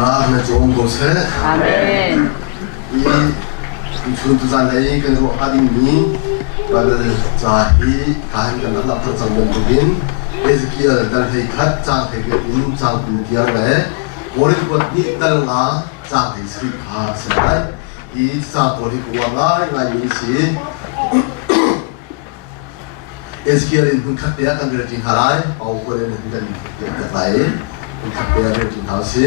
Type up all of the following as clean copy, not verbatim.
na jong go se 아멘. i chun tu zan lai kan ro ading ni bal cha hi kan kan la thang chang ben tu bin Ezekiel dal thei khat chang thei ge in chang pin dia le ore ko ni dal nga chang thei sri kha se lai i sa to ri ko nga ngai ni si Ezekiel in hun khat ya kan re jing harai au ko le ni dan ya lai hun khat ya re jing ha si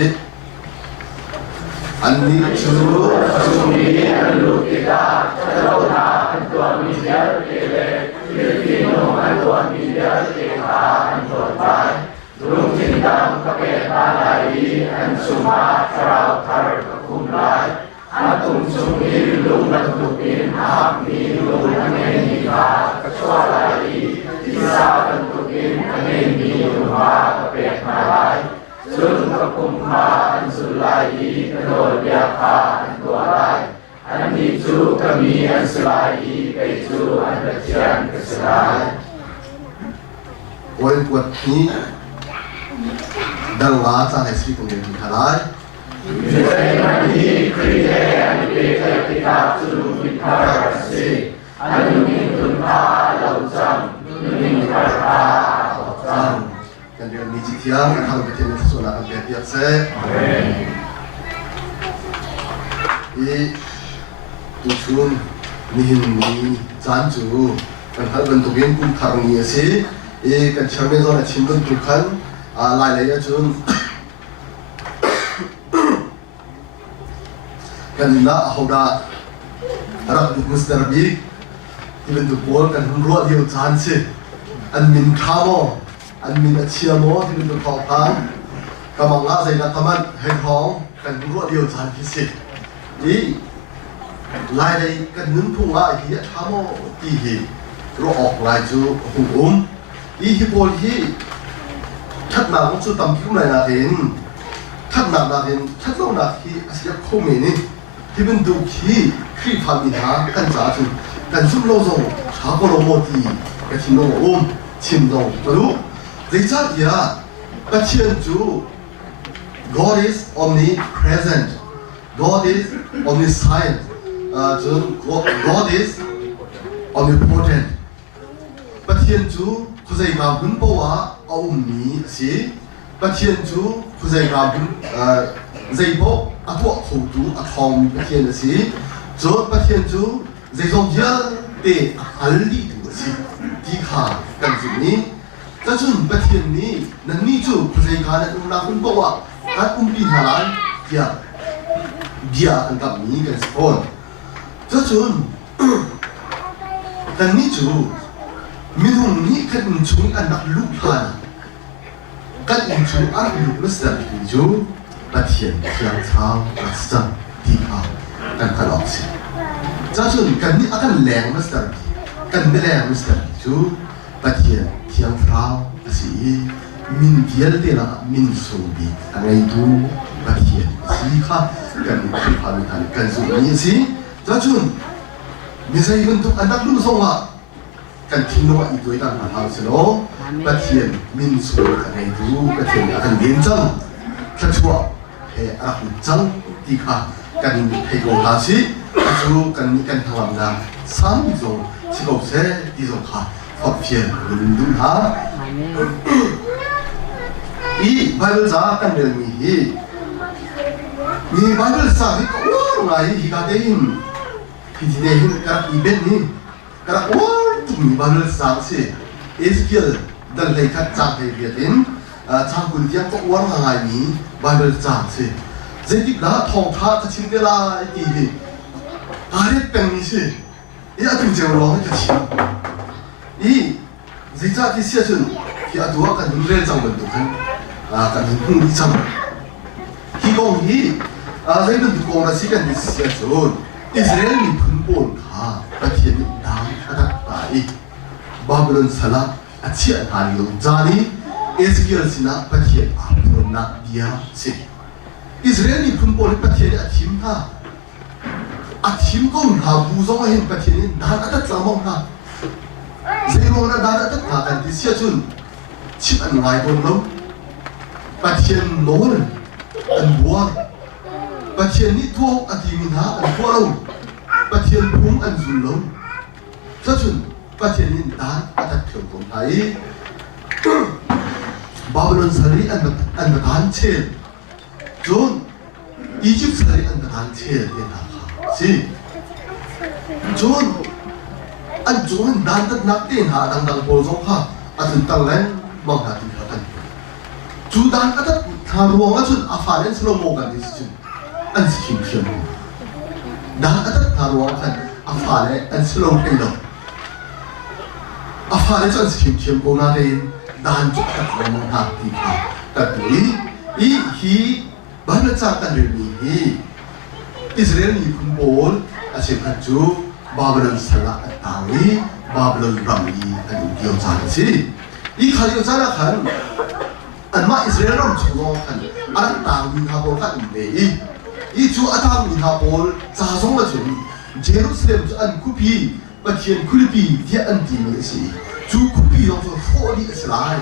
Ani churu Sumi alutika Sarota antua misyar kele Filipino antua misyar keka antua pai Durung cintang pakai palai Ansuma sarau tar kekumlai Antum sumi lung bentukin Aham ni lung angin ika Kesualai Bisa bentukin angin ni rumah kepek malai Sun kekumha ansulai Kedol biaka antualai Anicu kami ansulai Kaicu andacian keselai Oi buat ni dal nga cha hai sri ko ni harai Misalnya krihe anipeka kita sulung bitarasi Anumin tunta lausam Numin karta Sang kan dia ni ji tiang kan hang betin ni so na kan dia se Amen tu chun ni hin ni chan chu kan hal ban tu bin kum thang ni si kan chame zo na chim tu khan lai lai ya chun kan na hoda rak Mr. Big even tu bol kan ro dio chan si an min khamo an min achiamo even tu khau ta kamanga zai na kaman hen hong kan ro dio chan ki si lai đây cái nướng thùng lại thì tham ô kỳ hi rồi ọc lại chú hùng hi bol hi thắt nào cũng chú tầm cứu này là đến thắt nào là đến thắt lâu là hi sẽ không mệt thì bên đầu khi phạm bị thá căn giá chú căn giúp lâu rồi chả có lâu một thì cái chim đông chim đông đúng vậy chắc gì à cái chuyện chú God is omnipresent God is omniscient God is omnipotent Bất Thiên Chúa khu dạy gà vốn bố á ông mỹ xí Bất Thiên Chúa khu dạy gà vốn dạy bố á thuộc khổ tú á thòng Bất Thiên xí Chúa Bất Thiên Chúa dạy dòng nhớ để hẳn lý đủ xí đi khả cần dụng ní Cho chun Bất Thiên ní nâng ní chú khu dạy gà nâng nâng vốn bố á các bin hà lan kìa bia kan kap ni kan spon cho chun kan ni chu min hung ni kan chung an nak lu han kan in chu an lu mr ni chu pathian chiang chang asam ti ha kan kan oxi cho chun kan ni akan leng mr kan me leng mr chu pathian chiang chang asi min dial te la min so bi angai tu pathian si kha kan khi phan kan kan su ni si cho chun mi sai kun tu anak lu so wa kan thin no i doi tan ha se no pathian min so angai tu pathian akan din chang cha chua he a hu chang ti kha kan he go ha si chu kan ni kan thawam na sam bi zo si ko se ti zo kha option dun dun ha 이 바이블 자 간들 미 바이블 자 이 나이 히가 데임 피디네 힘 까라 이벤니 까라 오 바이블 자시 에스겔 달레 카차 베게딘 창군 디앙 또 왕하이 미 바이블 자시 제디가 통타 친데라 이디 아레 뺑니시 이 아tum 제로 같이 이 제자 디시아준 이 아두와 간 눈레 장면도 kan hung ni cham hi gong hi zai dun ko na si kan ni sia chun Israel ni phun pon kha pathian ni dang adak tai Babylon sala achia thani lo jani Ezekiel sina pathian a phun na dia si Israel ni phun pon pathian a thim ha a thim kong ha bu zo hin pathian ni dang adak tlamong ha zai ro na dang adak ta kan ni sia chun chip an ngai bon lo Pathian nol an buang ประเทียนนี้ทั่วอธิมินาอันทั่วเราประเทียนพุ่งอันสุดลงซะจนประเทียนนี้ด้านอาจจะเกี่ยวกับไทยบาบิโลนสารีอันประธานเช่นจนอียิปต์สารีอันประธานเช่นเนี่ยนะครับสิจนอันจนด้านตัดนักเต้นหาดังๆโพลสงฆ์อาจจะตั้งแรงบางหาที่เขาตั้งจูด้านก็ตัดทางรวงก็จนอาฟาเลนสโลโมกันดิสิ อันสิ่งเชื่อมด้านอัตตารวงกันอาฟาเลอันสโลว์ให้เราอาฟาเลจนสิ่งเชื่อมกูน่าเรียนด้านจุดตัดลงหาที่ขาแต่ที่อีฮีบาลจากกันเรื่องนี้อิสราเอลมีคุณโบลอาเซียนจูบาบิโลนสละตาวีบาบิโลนรามีอันเดียวกันสิอีขายจากกันอันมาอิสราเอลรำชงกันอันต่างมีฮาโบกันเดียอีจูอาตามมินาโอลซาซงละจุนเยรูซาเล็มอันคุปีปะเทียนคุปีที่อันดีมีสิจูคุปีลองจูโฟดีอิสราเอล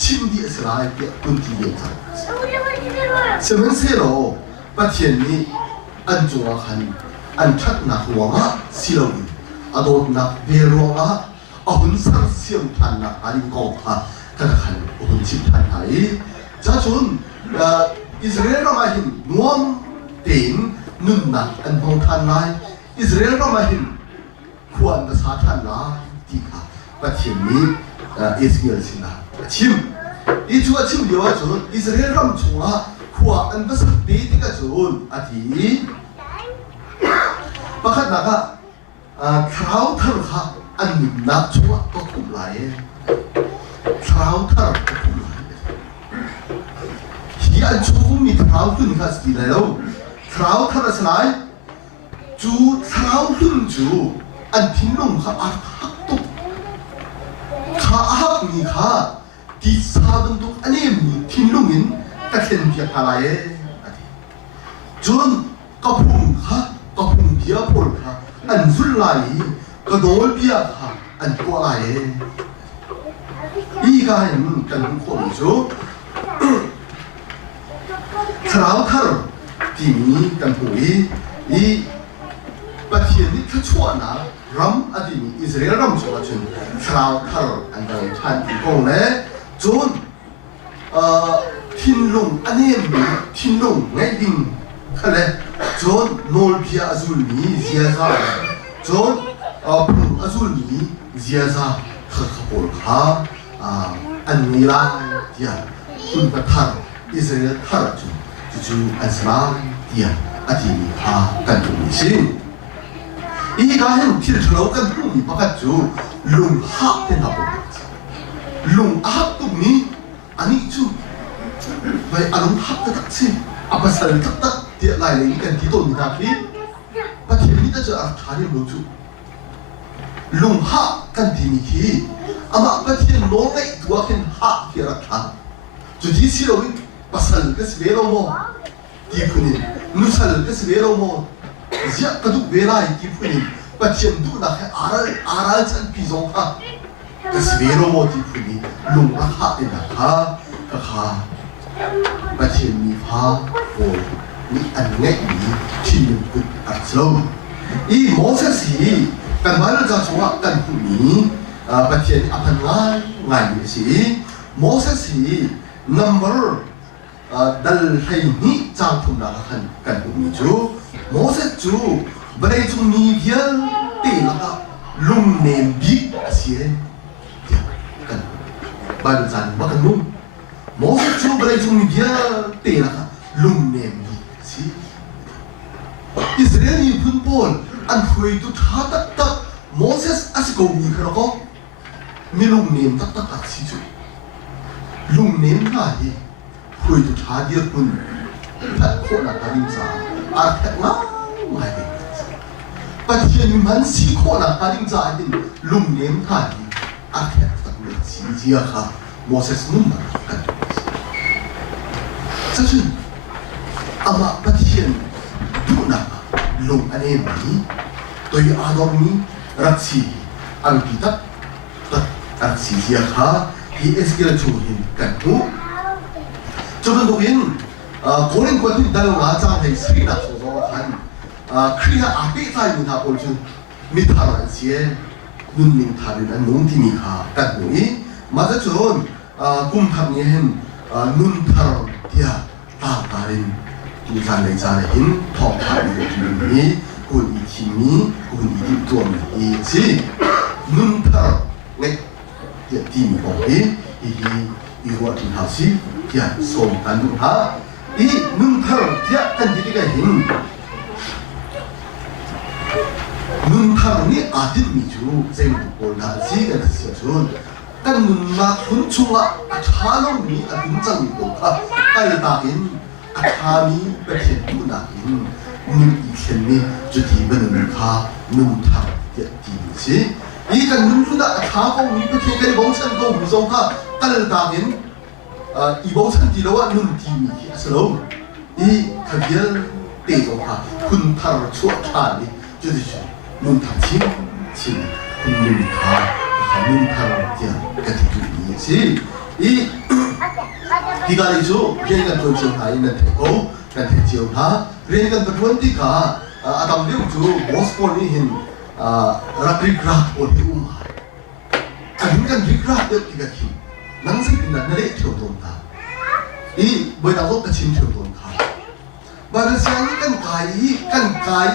ชิมดีอิสราเอลที่ตุนที่เดียวกันเซเว่นเซโรปะเทียนนี้อันจงอาคันอันชัดนักหลวงอ่ะสิลวิอดอนนักเบรวงอ่ะอาหุ่นสังเสียงทันนักอาริงกองอ่ะกระขันอาหุ่นชิดทันไทยจ้าจุนอิสราเอลเรามาเห็นนวมเต็มนุ่นนักอันพงทันไลอิสราเอลเรามาเห็นควรจะสาทันไลที่ข้าประเทศนี้อิสราเอลสินะชิมอีชัวชิมเดียวจุนอิสราเอลรำชัวควรอันภาษาดีที่กจุนอาทิประคัดนักคราวทาร์ข้าอันนักชัวก็คุ้มไหลคราวทาร์ก็คุ้มไหลที่อันชูมีคราวขึ้นข้าสกีแล้วคราวทาร์สไลจูคราวขึ้นจูอันทิ้งลงข้าอักหักตุกข้าหักมีข้าที่ซาบันตุกอันนี้มีทิ้งลงอินแต่เห็นเพียงอะไรจนกระพุ้งข้ากระพุ้งเพียพลข้าอันสุดไหลกระโดดเพียข้าอันตัวไหลอีกการกันทุกคนจูคราวทาร์ที่มีกันหุยอีประเทศนี้ถ้าชัวนะรำอดีตอิสราเอลรำชัวจนคราวทาร์อันดังทันที่กงเล่จนทิ้งลงอันนี้มีทิ้งลงไงดิ่งเขาเลยจนโนลพิอาซูลมีเสียซาจนปุ่มอาซูลมีเสียซาข้าขบวนข้าอันนี้ละเดียคุณประธานอิสราเอลทาร์จูอันสลายเดียอดีตข้ากันตรงนี้สิอีกการเห็นที่เรากันตรงนี้ประกาศจูลุงฮักเป็นอะไรลุงฮักตรงนี้อันนี้จูไปอารมณ์ฮักตัดสิapa salah tak dia lain kan kita ni tapi pada kita je arti lucu lungha kan dimiki ama pada nolai dua kan hak kira kan jadi silawi pasal ke sebelum mo tipuni nusal ke sebelum mo dia kaduk belai tipuni pada tu nak aral san pisong ha ke sebelum mo tipuni lungha hak ni nak ha kakhaประเทศมีพาโอมีอันเง่มีที่มีกุดอัศวอีโมเสสีกันมาแล้วจะสวะกันผู้นี้ประเทศอภันง่ายสิโมเสสีนัมเบอร์ดัลให้นี้จางทุนนักกันผู้นี้จูโมเสสจูบริจุมีเพียงตีละก็ลุงเนมบิ๊กเสียกันบาลจันว่ากันนุ่มโมเสสจูบริจุมีเพียงตีละก็ลุงเนมบิ๊กสิอิสราเอลมีพุ่นปนอันคุยตุท่าตักโมเสสอาศัยกูมีขนาดก็มีลุงเนมตักสิจูลุงเนมน่าดีคุยตุท่าเดียวคุณแต่คนละการิจาอาแค่ง่ายเด็กประเทศมันสีคนละการิจาดิลุงเนมท่าดีอาแค่ตักเล็กสีเดียวค่ะโมเสสนุ่มมากกันฉะนั้นอามาประเทศดูนักลุงอันนี้มีตัวอารมณ์นี้รักสีอันพิทักษ์รักสีเดียวค่ะที่เอสเกลจูหินกันหูจนตัวเองคนเองคนที่ได้รับการให้สิ่งนั้น kriya api sai ni tha pol chu mi tha ra sie nun ning tha ni an nong ti mi kha kat ni ma za chon kum tham ni hen nun thar tia ta tarin tu san nei cha hin thok tha ni ni kun i thi mi kun i tu mi chi nun thar ngai ya ti mi ko i ruột thì hào xí ya sôm tan đúng ha i nun thar ya tan di cái hình nun thar ni adit mi chu zeng ko na si ga si chun tan nun ma khun chunga tha lo mi adun chang mi ko kha kai ta in tha mi pe chen tu na in nun i chen mi chu ti ben nun kha nun thar ya ti si 이 간nun 주다 타고 미 pe chen kai bong chen ko mu song kha kal ta in i bong chen ti lo wa nun ti mi aslo i khabial te zo kha kun thar chu tha ni ju di chu nun thar chin chin kun nun kha nun thar tia ka ti tu ni si i di ga li chu ren kan ton chen ha in na te ko kan te chiu ha ren kan pa thon ti ka adam liu chu boss ko ni hin rakrik-rak oleh umat. Kan rikrak dia tiga kin. Nang sing pindah nare thiau don ta. Ini boy ta lok ka chin thiau don ta. Ba siang ni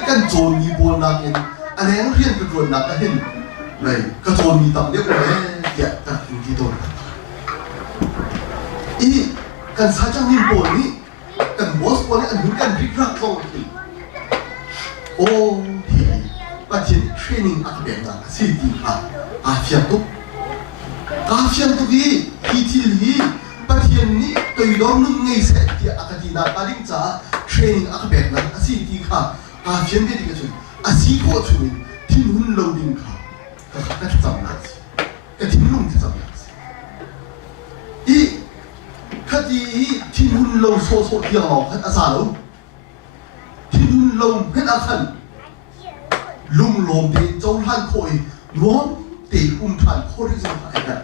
kan jon ni bol na kin. Aneng rian ka jon na ka hin. Lai ka jon ni tam dia ko ya ta kin ki don ta. Ini kan sajang ni bol ni kan bos bol ni kan rikrak ko ki. Oh, ba chen training ak ben na si ti ha fiam tu gi ki ti li ba chen ni toi dom nu ngei se ti akati na ta ding cha training ak ben na si ti kha fiam de ti ka chu si ko chu ni ti nun lo ding kha ka cham na ka ti nun cham na i ka ti nun lo so ti lo ka sa lo ti nun lo pen a khan lung lom de châu han khoi nuông te than khori zo hai da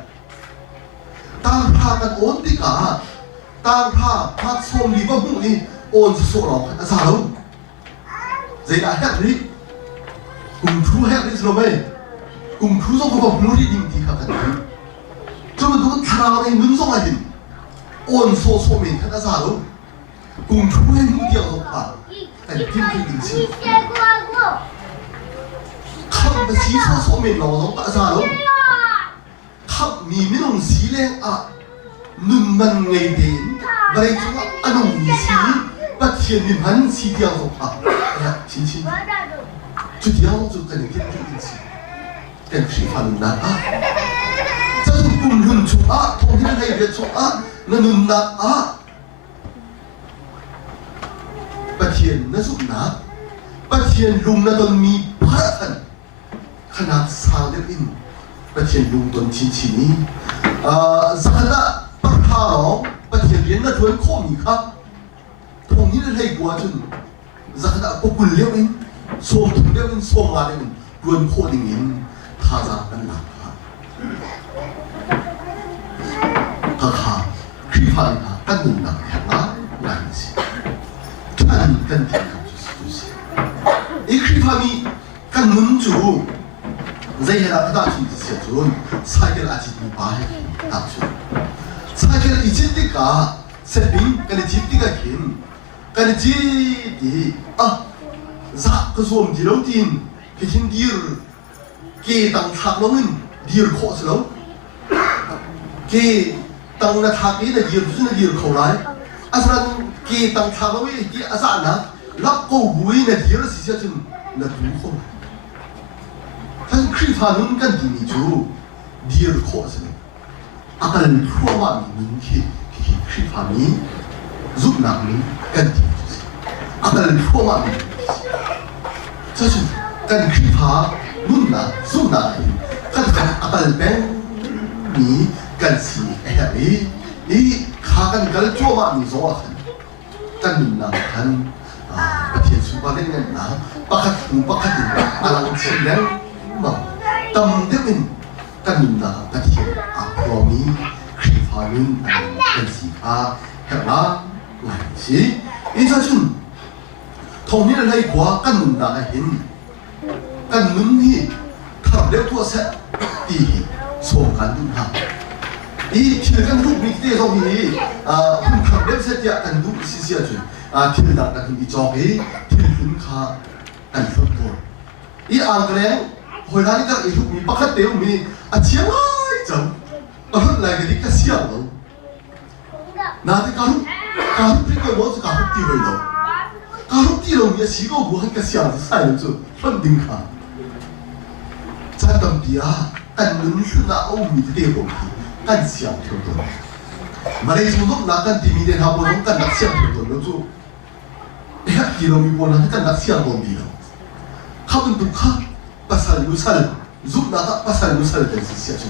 tang pha kan on ti ka tang pha phat som li ba hu ni on so ro ka sa lo zai da hat ri thu hat ri lo mai thu zo ko ba lu ri ding ti ka ka zo ma du tra ra ni nun so ma din on so min ka sa lo thu hen mu dia zo pa kan tin ti din si khắp cái xí số mình nó ta ra đâu khắp mì mấy đồng xí lên nung man ngày đến vậy chúng ta ăn đồng mì xí bắt tiền mình hắn xí tiêu rồi ya chín chút tiêu chút cái này cái gì cái gì phản na cho chúng cùng hưởng chung thông tin hay việc chung nó nung na bắt tiền nó giúp na bắt tiền lùng na tôn mì phát thầnขนาดสาวเด็กอินประเทศลุงตนชินชินีสักละปะพาหรอประเทศเรียนน่ะชวนข้อมีครับตรงนี้เลยให้กว่าจนสักละปกุลเลี้ยวอินส่งถึงเลี้ยวอินส่งมาเลี้ยวอินรวนโคดิ่งอินท่าจางกันหนักครับก็ค่ะคลิปฟังค่ะกันหนึ่งหนักแห่งนั้นงานสิกันที่ทำสุดๆอีคลิปฟังมีกันหนุนจู zai hera ta chi se chun cycle a chi ba he ta chu cycle i chi ti ka setting kan chi ti ka kin kan chi ti za ko som ji lo tin ki tin dir ke tang thak lo min dir kho se lo ke tang na thak ni na dir su na dir kho lai asran ke tang thak lo wi ki asa na lak ko bui na dir si se chun na du kho但是他能干的你就第二课是，阿人说话你明确，是他你入哪里干的就是，阿人说话你，这是干是他入哪里，干阿人ben你干是哎你他干干做嘛你说很，干你那很ประเทศสุภาพเนี่ยนะปกติอาลังเชียงตำเดียวกันนะประเทศพร้อมมีคลิปฟ้านุ่นเป็นสีฟ้าเห็นไหมหลายสิอีกชั้นท ทงนี้เลยกว่ากันนุ่นนาเห็นกันนุ่นที่ทำเล็บทั่วเสตีส่งกันดุนทำอีที่กันรูปมีที่ตรงนี้คุณทำเล็บเสตีกันดูสิเสียจุนที่ดังกันอีจอกที่คุณข้ากันทุกคนอีอ่างกันหอยร้านนี้ก็อีทุกมีปักขัดเตียวมีเชียงไรจังก็รุ่นอะไรกันที่ก็เสียงเรานาที่การพริกก็ว่าจะการตีไปแล้วการตีเราเนี่ยสิก็บุหันก็เสียงจะใส่จุดฟันดิ้งขาจะทำดีกันนุ่นสุดน่าเอามีเดียวกันเสียงเท่าตัวมาเลยจุดนั้นกันที่มีเดียทำบนกันนักเสียงเท่าตัวแล้วจุดที่เรามีบนนั้นกันนักเสียงบนดีแล้วข้าเป็นตุกข้าpasal nusal zuk nata pasal nusal dan sesuatu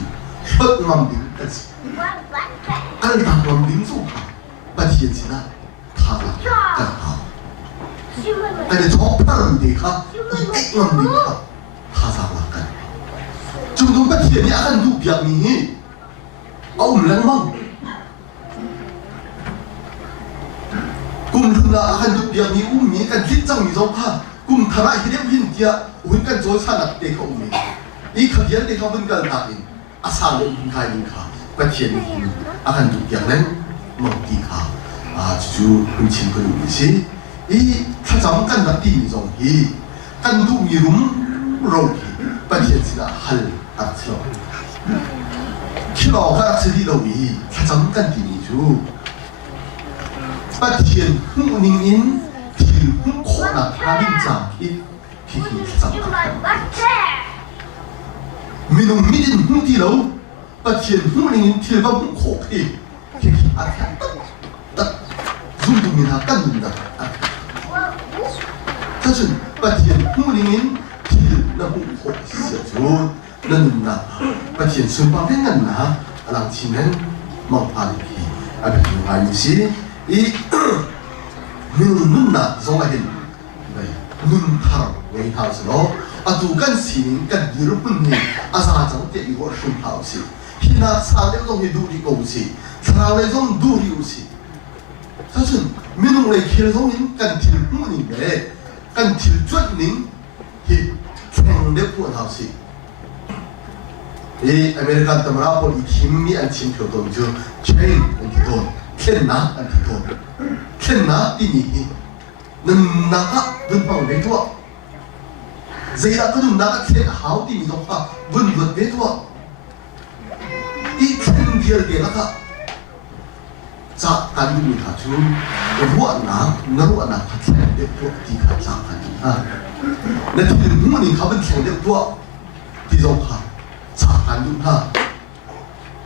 bat ngambing kan kan tak ngambing tu bagian sini thara kan ha ada jawab mereka ngambing ha thara kan cuma bagian ni akan duk biar ni au melangmang kumruna akan duk biar ni umi kan kitang ni jawab haกุมธาระฮิเดมหินเดียหุ่นกันโจชานักเด็กเขามีอีขยันเด็กเขาเป็นกันตาอินอาสาเล่นใครลิงขาประเทียนหินอาการดุอย่างนั้นมองตีขาจู่คุณชิมกันดูสิอีถ้าจำกันนักตีมีจงฮีกันดูมีรุมโรคีประเทียนสินะฮัลอัดลอคิดออกก็อัดสิเราอีถ้าจำกันตีมีจู่ประเทียนหุ่นนิ่งอินที่หุ่นโคนักพาดินจากที่จำกันมีนุ่มมีดินหุ่นที่เราประเทียนหุ่นนิ่งที่เราหุ่นโคที่อาการตัดรุ่งดูมีนากันดุนดักถ้าฉันประเทียนหุ่นนิ่งที่เราหุ่นโคเสียจูนั่นนะประเทียนส่วนบางเป็นนั่นนะหลังที่นั้นมองอะไรที่อะไรที่ไงมิสิอีนุ่นน่ะส่งมาเห็นนุ่นทางไงทางสิเนาะดูกันสิ่งกันดีรูปนี้อาสาจังเตะอีกว่าชุ่มเท้าสิที่น่าสาวเด็กต้องมีดูดีกูสิสาวเด็กต้องดูดีกูสิถ้าฉันไม่นุ่งเลยคิดต้องมีกันถิ่นหูนี่แหละกันถิ่นจุดนี้ที่แข่งเด็กพวกเท้าสิอเมริกันตำราพออีทีมมีอันชิมเกี่ยวกับจู่เชนอันที่โดนเช่นนะอันที่โดนเช่นนะที่นี่นั่นนักบุญฟังเด็กตัวใจรักก็ดูนักเช่นหาวที่มีตรงฟ้าบุญบุญเด็กตัวอีเช่นเดียวเดียวนะคะจากการดูมีขาจูรัวนักพัฒนาเด็กตัวที่ขาจากกันนั่นที่หนึ่งมันนี่เขาเป็นแข่งเด็กตัวที่ตรงฟ้าจากการดู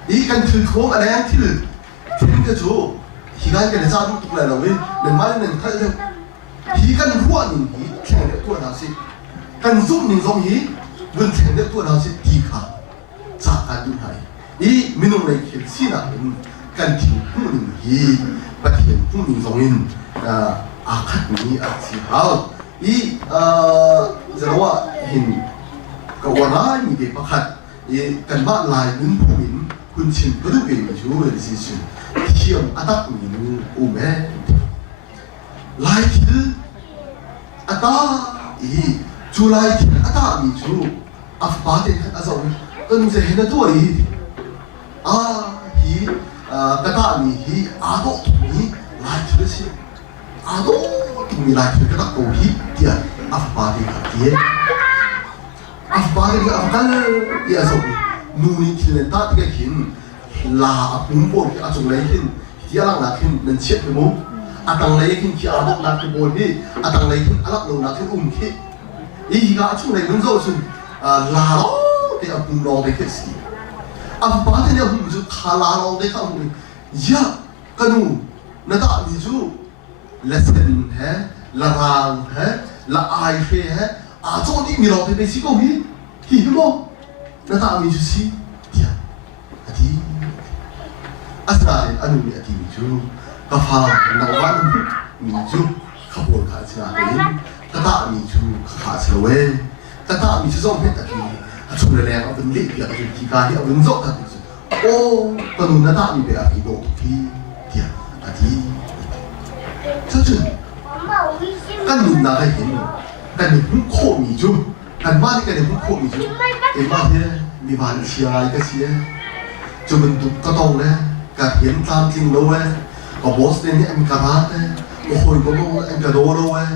อีกันถือโค้งอะไรที่เช่นก็จู희가 이렇게 내서 아주 똑라라 왜 내 말에는 칼려 희가 후원인 희 생내 또 나시 간 숨nin 성이 문 생내 또 나시 디카 자 간두하이 이 민웅의 길시나는 간티 후문인 희 바티엔 후문 성인 아카니 아치하우 이 저와 흰 그와나이 게 바깥 이 간마 라이는 부민 군친 그룹의 주를 지신 시험 아닥미는 오메 라이트 아다 이 줄라이트 아다미 주 아파데 아서 은세 해나 도이 아히 아다미 히 아도 이 라이트를 시 아도 이 라이트를 갖고 히 디야 아파데 갖기에 아파데 아파를 이어서 눈이 길는 따뜻하게 긴 là bún bột ở trong lấy hin thì ăn là hin nên chết với mũ tăng lấy hin khi ăn là cái bột đi tăng lấy hin ăn là cái khi ý gã trong này muốn dâu chừng là đó thì ở bún lò đấy cái gì bán thế nào cũng thà là lò đấy không dạ cái nu nó ta ví dụ là sen hết là rang hết là ai phê hết cho đi mì lò thì đấy chỉ có gì thì không nó ta ví dụ gì dạ thì asal anu ni ati miju kafa nawan miju kabur ka sina ni kata miju kafa selwe kata miju zong het ati achu le leng abun le ya ati ki ka hi abun zok ka o kanu na ta mi be ati do ki dia ati 这是。 엄마 우리 집 กันหนุนนาให้เห็นกันเห็นหุ้นโคมีจุกันบ้านกันเห็นหุ้นโคมีจุเอ็มบ้านเนี่ยมีบ้านเชียร์ก็เชียร์จุมันตุกก็ต้องนะกับเห็นตามจริงเลย ก็บอสเนี่ยเอ็มการาเต้โอ้โหก็ต้องเอ็มกระโดดเลย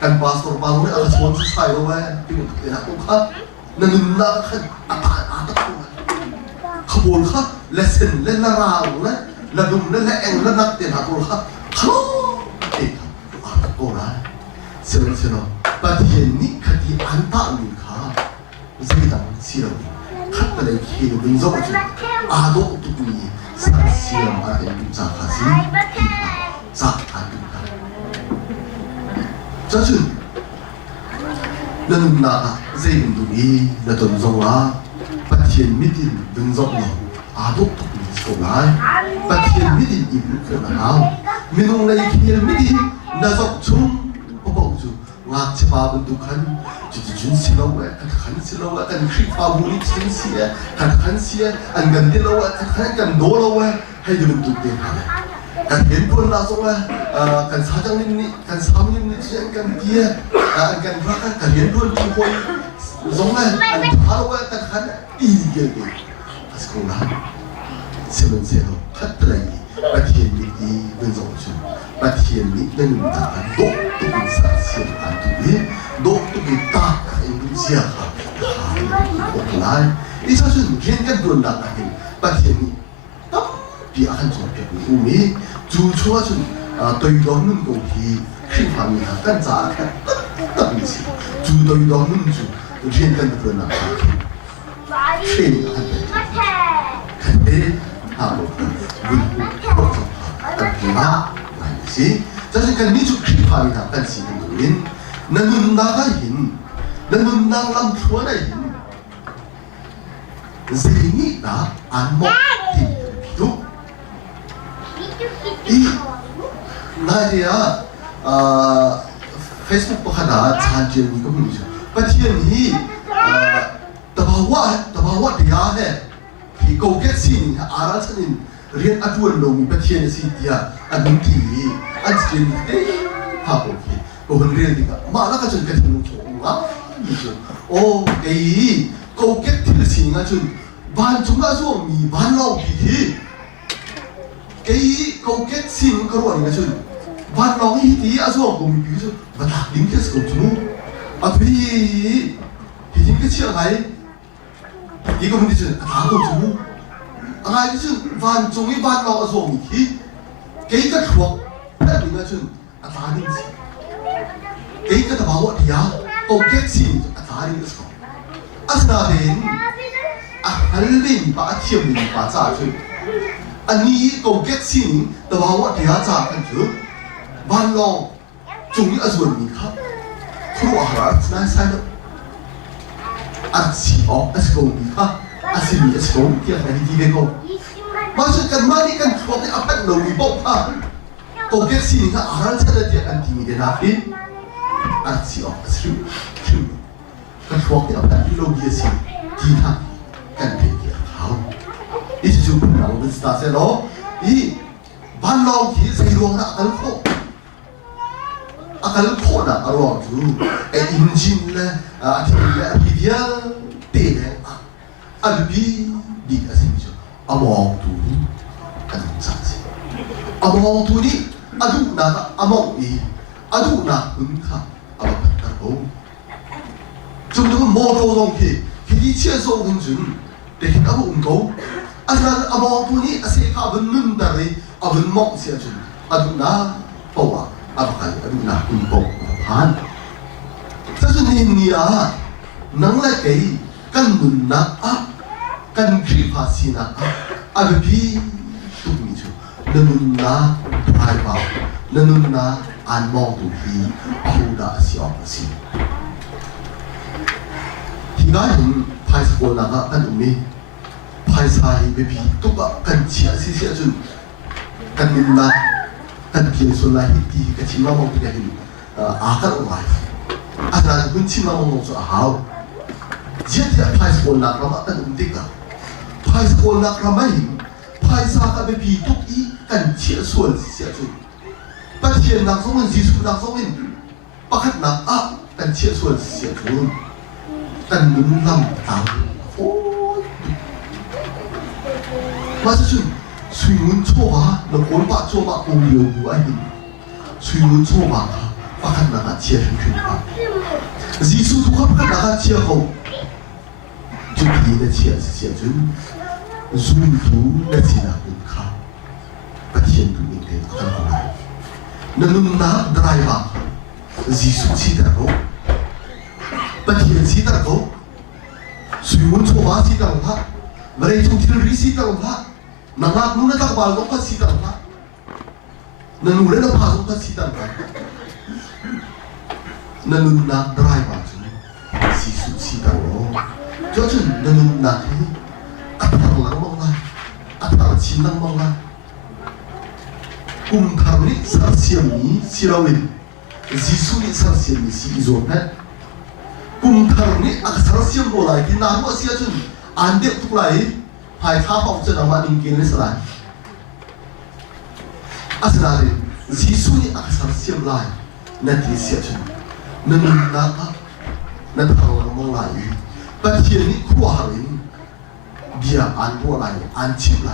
กันปาสตอร์ปาเลยอาจจะชวนสุดท้ายเลยที่มันเห็นนะคุณครับนั่นน่าขันอาตาขบวนครับเลสเซนเล่นละราวนะละดุมเล่นละเอ็งละนักเตียนหาตัวครับฮัลโหลเอ๊ะอาตะโกนะเซลล์เซลล์ปะเทียนนี่คดีอันตามีค่ะสิ่งต่างๆสิ่งเหล่านี้ขัดอะไรที่เราเป็นส่วนจุดอาโดตุกุนีสักเสียงอะไรเป็นจากภาษีจากอันนี้ครับจะจุดนั่นน่ะเรื่องดูดีและตนทรงละปะเทียนมิดินดึงส่งเราอาโดตุกุนีส่ง来ปะเทียนมิดินอิ่มคนละเอามินงในเทียนมิดินน่าจะชุ่มปะปะจุงาชิบาบุตุขันจุดจุนสิลาวะกันขันสิลาวะกันคริฟาบุนิชินเสียกันขันเสียอันกันเดลาวะกันขันกันโดลาวะให้ดูมันตุเตียนหากันเห็นคนลาส่งละกันสาจังนี่กันสามนี่เช่นกันเดียกันรักกันเห็นคนที่คอยส่งละอันทารวะกันขันอีเกย์สกุลาเซมันเซลขัดเลยปะเทียนมิดีเป็นสองชุดปะเทียนมินั่นมันจากโดตุกิสักเสียอันตุเอโดตุกิตาอินดูเซียค่ะโอ้โหไอ้อีสักชุดเขียนกันโดนดักกันปะเทียนมิตั้มปีอันจงเปียกอุ้มจู่ชัวชุดตัวยูดอนนุ่งกูที่ขึ้นฟังมีทางกันจ่ากันตั้มมีสิจู่ตัวยูดอนนุ่งจู่เขียนกันโดนดักกันเขียนกันเอ๊ะฮาโลบุญบุญแต่พี่มาไม่สิจะเป็นการมีจุดที่พามีทางกันสิเป็นตัวเองนั่นนุ่นนาก็เห็นนั่นนุ่นนางลำชัวได้เห็นสิ่งนี้นะอันมองที่ดูอีนายเดียFacebook ปะขนาดชาเจนี่ก็ไม่รู้ประเทศนี้ตบาวะเดียเนี่ยที่เขาเก็ตสินอาราชันินเรียนอัดวันลงประเทศนี้สิเดียอันนี้อันเจนเอ๊ะฮะโอเคก็คนเรียนดีกันมาแล้วก็จนกระทั่งถูกอ่ะโอ้เอ้ยเขาเก็ตที่สินอ่ะจนบ้านจุงก็ช่วงมีบ้านเราพี่เอ้ยเขาเก็ตสินก็รู้อะไรจนบ้านเราที่อ่ะช่วงผมมีพี่จนบ้านดิ้งแค่สกุลจุงอ่ะพี่ดิ้งแค่เชื่อไงอีกคนที่จนตาโตจุงอะไรที่จนบ้านจงบ้านเราอ่ะช่วงมีพี่เกี่ยกับช่วงแต่ดิ้งอ่ะจนตาดิ้งสิเกี่ยกับตะบ่าวที่อ่ะเขาเก็ตสินตาดิ้งสิอัศนาเดนฮัลโหลป้าเทียมนี่ป้าจ้าจุดอันนี้ก็เก็ตสินแต่ว่าว่าที่อาจารย์กันจุดบ้านเราจงมีอาส่วนนี้ครับครูอาหารน่าใช่ไหมอาชีพอาชีพนี้ครับอาชีพนี้อาชีพนี้ที่อะไรที่เด็กก็มาช่วยกันมาดีกันช่วยให้อาเป็นเรามีบอกครับก็เก็ตสินครับอาหารใช่ไหมที่อันที่มีเดนาฟิอาชีพอาชีพก็ช่วยให้อาเป็นเรามีสิที่ทำกันเป็นอย่างเขาอีจุดเป็นเราเป็นสตาร์เซลล์อีบ้านเราที่ใส่รวงนะอันโคอันโคนะอารมณ์จูไออินจินเลยที่มีเดียเตะเลยอันบีดีกันสิจูอามองตูนี่อันจัดสิอามองตูนี่อันดูนะอามองอีอันดูนะคุณค่ะอาบัตตาโร่จุดนี้มันโมโตตรงที่ที่เชื่อส่งถึงจุดเด็กอาบุญเขาอันนั้นอามองตัวนี้อาศัยข้าบุญนุ่นดารีอาบุญมองเสียจุดอาดูน่าปวะอาบักอาดูน่าคุณปกผ่านถ้าจุดนี้เนี่ยนั่งเล็กกันนุ่นน่ะกันครีภาษีน่ะอาเบบีตุกมิจูนั่นนุ่นน่ะไพรบ้านั่นนุ่นน่ะอันมองตัวที่คู่ด่าเสียอสิที่ง่ายถึงภายสกุลนักกันตรงนี้ภายสายเบบีตุกกันเชียสิเสียจนกันมินนักกันเพียงส่วนไหนที่กันชิมามองไปกันอาการออกมาอาจารย์คุณชิมามองสุดหาวเจ้าที่ภายสกุลนักเรากันตรงนี้กันภายสกุลนักเราไม่ภายสายเบบีตุกอีกันเชียส่วนเสียจนปัจเจียนนักสมัยจีสุนักสมัย ประคัดนักอ่ะกันเชี่ยส่วนเสียทุนกันนุ่มลำตังโอ้มาจะชุนสุยมุนโชบะเราคนปะโชบะกูเลียวหัวหินสุยมุนโชบะประคัดนักเชี่ยทุนครับจีสุทุกข์ประคัดนักเชี่ยเขาจุดที่นั่นเชี่ยเสียจุนซูมทูนั่นสินะคุณข้าประเทศตัวเองเด็กทั้งหลายนั่นนุ่มนักดรายบ้าจีสุชีตระโกประเทศชีตระโกสุยมุนโชบะชีตระโกมาเรียนทุกที่รีชีตระโกนังนักนุ่นนักบาลก็ชีตระโกนั่นนุ่นเรื่องพาสุก็ชีตระโกนั่นนุ่มนักดรายบ้าจุนจีสุชีตระโกจนนั่นนุ่มนักที่อัตราหลังมองละอัตราชินลังมองละกุมทางนี้สารเสียมีสิเราวินจีสุนี่สารเสียมีสิอิโซเปตกุมทางนี้อักษรเสียมโบราณที่น้ำว่าเสียจนอันเดียบทุกไหลภายท้าของจะนำมาดิ้งกินในสลายอาศัยจีสุนี่อักษรเสียมลายนั่นที่เสียจนนั่นนักนั่นทางหลังมองไหลแต่เทียนนี้ขั้วหรินเบียอันบัวไหลอันชิบไหล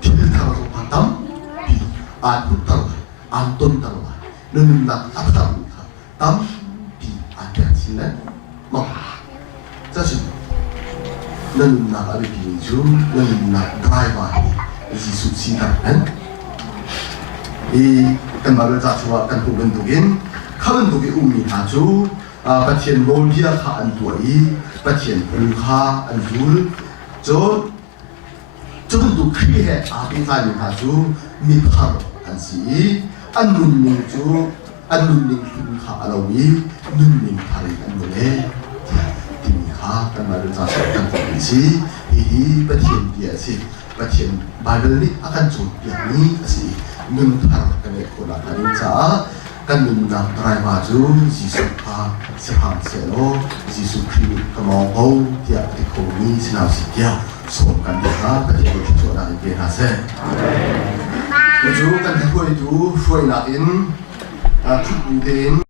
ที่ทางตรงพันตั้มปีอันพุทธังไหลอันต้นตังไหลนั่นนักอัตตาบุคคลตั้มปีอันเดียดชินนั้นมองจะชินนั่นนักอะไรปีนี้จูนั่นนักดรายบายจีสุชีตังนั้นกันมาเรื่องจากชัวกันถูกเป็นตัวกินข้าเป็นตัวกินมีหาจูประเทศโรเบียข้าอันตัวประเทศอูข้าอันจูจนดูครีเหอาเป็นการมีหาจูมีพังอันสีอันนุ่นนิ่งจูอันนุ่นนิ่งคุณข้าเราวีนุ่นนิ่งพาริอันนู้นเลยที่มีข้ากันมาเรื่องจากกันตัวกินสิประเทศเดียสิประเทศไบเบิลนี้อาการจุดอย่างนี้สินุ่นพังกันในคนละกันจ้ากันนุ่นนักไตรมาจูจีสุภาเสียหังเสียโลจีสุครีกมองเขาเดียติโคมีสนาวสิเดียส่งกันดีนะประเทศที่ตัวนั้นเป็นอาเซียนมาจูกันที่คุยดูช่วยนักอินทุกประเด็น